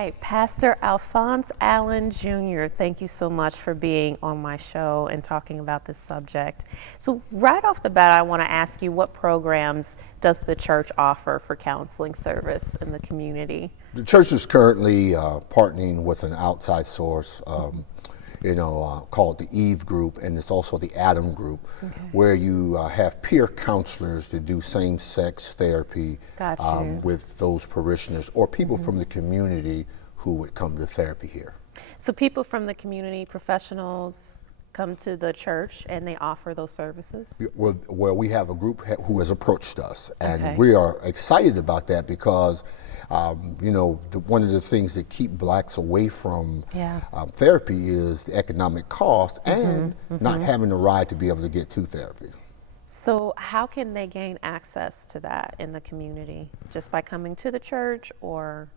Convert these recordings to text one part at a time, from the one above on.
right, Pastor Alphonse Allen Jr., thank you so much for being on my show and talking about this subject. So right off the bat, I want to ask you, what programs does the church offer for counseling service in the community? The church is currently partnering with an outside source, called the Eve Group, and it's also the Adam Group, where you have peer counselors to do same-sex therapy with those parishioners or people from the community who would come to therapy here. So people from the community, professionals, come to the church and they offer those services? Well, we have a group who has approached us, and we are excited about that because one of the things that keep blacks away from therapy is the economic cost and not having the ride to be able to get to therapy. So how can they gain access to that in the community? Just by coming to the church, or?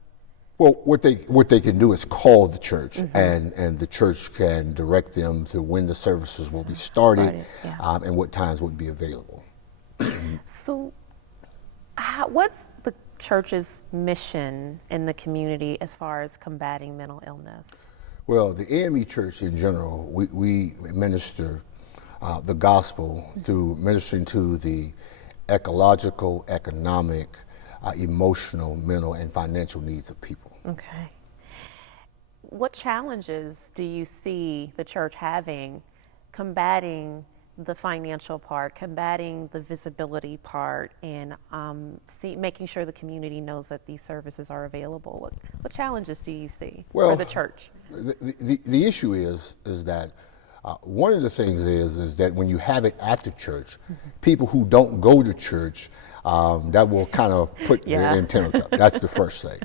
Well, what they can do is call the church, and the church can direct them to when the services will be started and what times would be available. So what's the church's mission in the community as far as combating mental illness? Well, the AME Church in general, we minister the gospel through ministering to the ecological, economic, emotional, mental, and financial needs of people. Okay. What challenges do you see the church having combating the financial part, combating the visibility part, and making sure the community knows that these services are available? What challenges do you see for the church? The issue is that one of the things is that when you have it at the church, people who don't go to church, that will kind of put their antennas up. That's the first thing.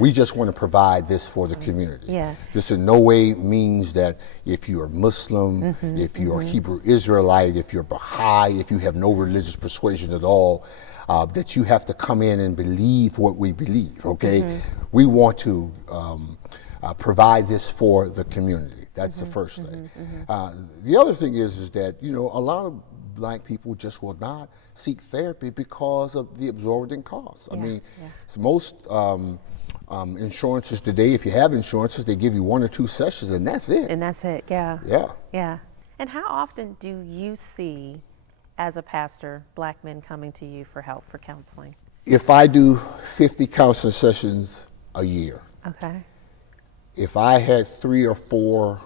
We just want to provide this for the community. This in no way means that if you are Muslim, if you are Hebrew Israelite, if you're Baha'i, if you have no religious persuasion at all, that you have to come in and believe what we believe, okay? We want to provide this for the community. That's the first thing. The other thing is that, a lot of black people just will not seek therapy because of the exorbitant costs. I mean, most insurances today, if you have insurances, they give you 1 or 2 sessions and that's it. And that's it, yeah. Yeah. And how often do you see, as a pastor, black men coming to you for help, for counseling? If I do 50 counseling sessions a year, if I had 3 or 4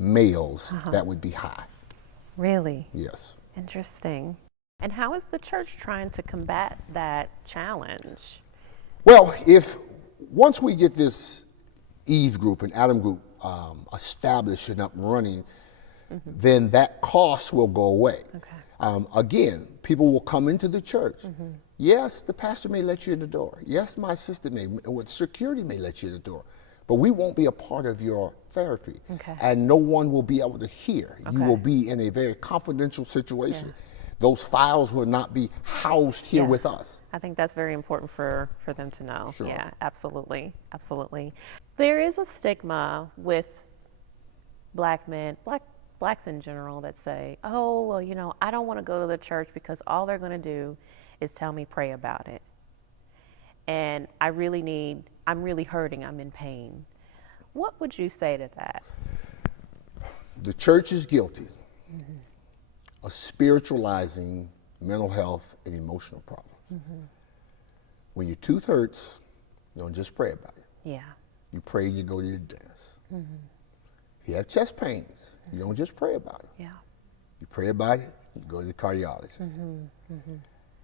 males, that would be high. Really? Yes. Interesting. And how is the church trying to combat that challenge? Well, once we get this Eve Group and Adam Group established and up and running, then that cost will go away. Again, people will come into the church. Yes, the pastor may let you in the door. Yes, my assistant security may let you in the door. But we won't be a part of your therapy. And no one will be able to hear. You will be in a very confidential situation. Those files will not be housed here with us. I think that's very important for them to know. Sure. Yeah, absolutely. Absolutely. There is a stigma with black men, blacks in general, that say, oh, well, I don't want to go to the church because all they're going to do is tell me pray about it. And I'm really hurting, I'm in pain. What would you say to that? The church is guilty of spiritualizing mental health and emotional problems. When your tooth hurts, you don't just pray about it. You pray and you go to the dentist. If you have chest pains, you don't just pray about it. You pray about it, you go to the cardiologist.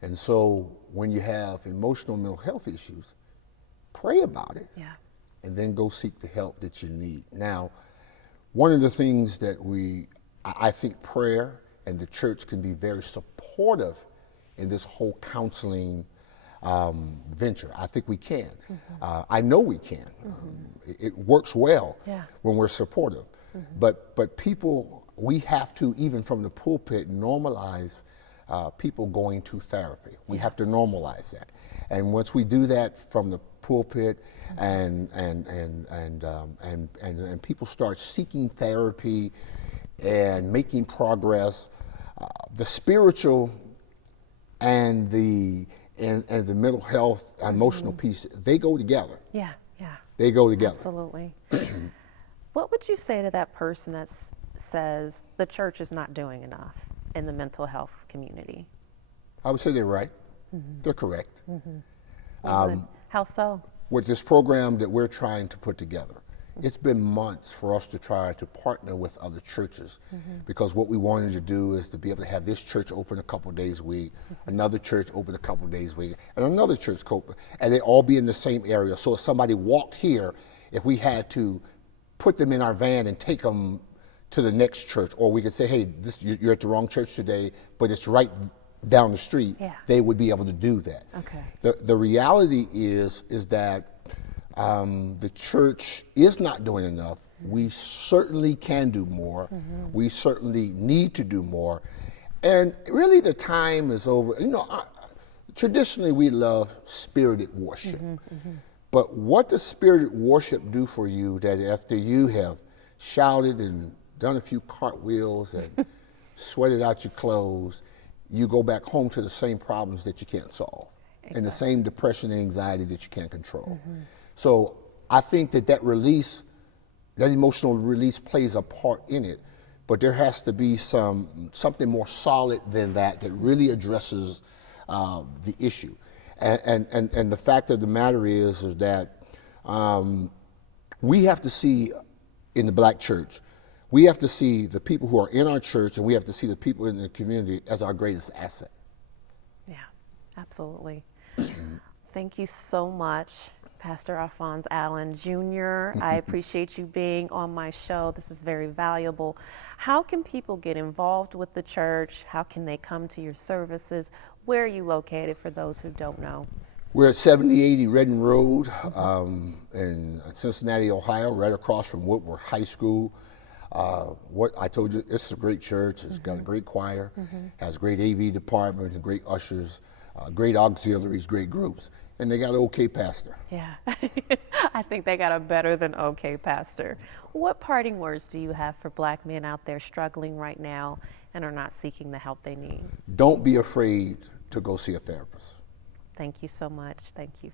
And so when you have emotional mental health issues, pray about it, and then go seek the help that you need. Now, one of the things that I think prayer and the church can be very supportive in this whole counseling venture. I think we can. I know we can. It works well when we're supportive. But people, we have to, even from the pulpit, normalize people going to therapy. We have to normalize that. And once we do that from the pulpit and people start seeking therapy and making progress, the spiritual and the mental health, emotional piece, they go together. They go together. Absolutely. What would you say to that person that says the church is not doing enough in the mental health community? I would say they're right. They're correct. How so? With this program that we're trying to put together, it's been months for us to try to partner with other churches, because what we wanted to do is to be able to have this church open a couple of days a week, another church open a couple of days a week, and another church open, and they all be in the same area. So if somebody walked here, if we had to put them in our van and take them to the next church, or we could say, hey, you're at the wrong church today, but it's right down the street, they would be able to do that. Okay. The reality is that the church is not doing enough. We certainly can do more. We certainly need to do more. And really the time is over. You know, traditionally we love spirited worship. But what does spirited worship do for you that after you have shouted and done a few cartwheels and sweated out your clothes, you go back home to the same problems that you can't solve, and the same depression and anxiety that you can't control. So I think that release, that emotional release plays a part in it, but there has to be something more solid than that really addresses the issue. And the fact of the matter is that we have to see in the black church, we have to see the people who are in our church, and we have to see the people in the community as our greatest asset. Yeah, absolutely. Thank you so much, Pastor Alphonse Allen Jr. I appreciate you being on my show. This is very valuable. How can people get involved with the church? How can they come to your services? Where are you located for those who don't know? We're at 7080 Redden Road in Cincinnati, Ohio, right across from Woodward High School. What I told you, it's a great church. It's got a great choir, has a great AV department, and great ushers, great auxiliaries, great groups, and they got an okay pastor. Yeah, I think they got a better than okay pastor. What parting words do you have for black men out there struggling right now and are not seeking the help they need? Don't be afraid to go see a therapist. Thank you so much. Thank you.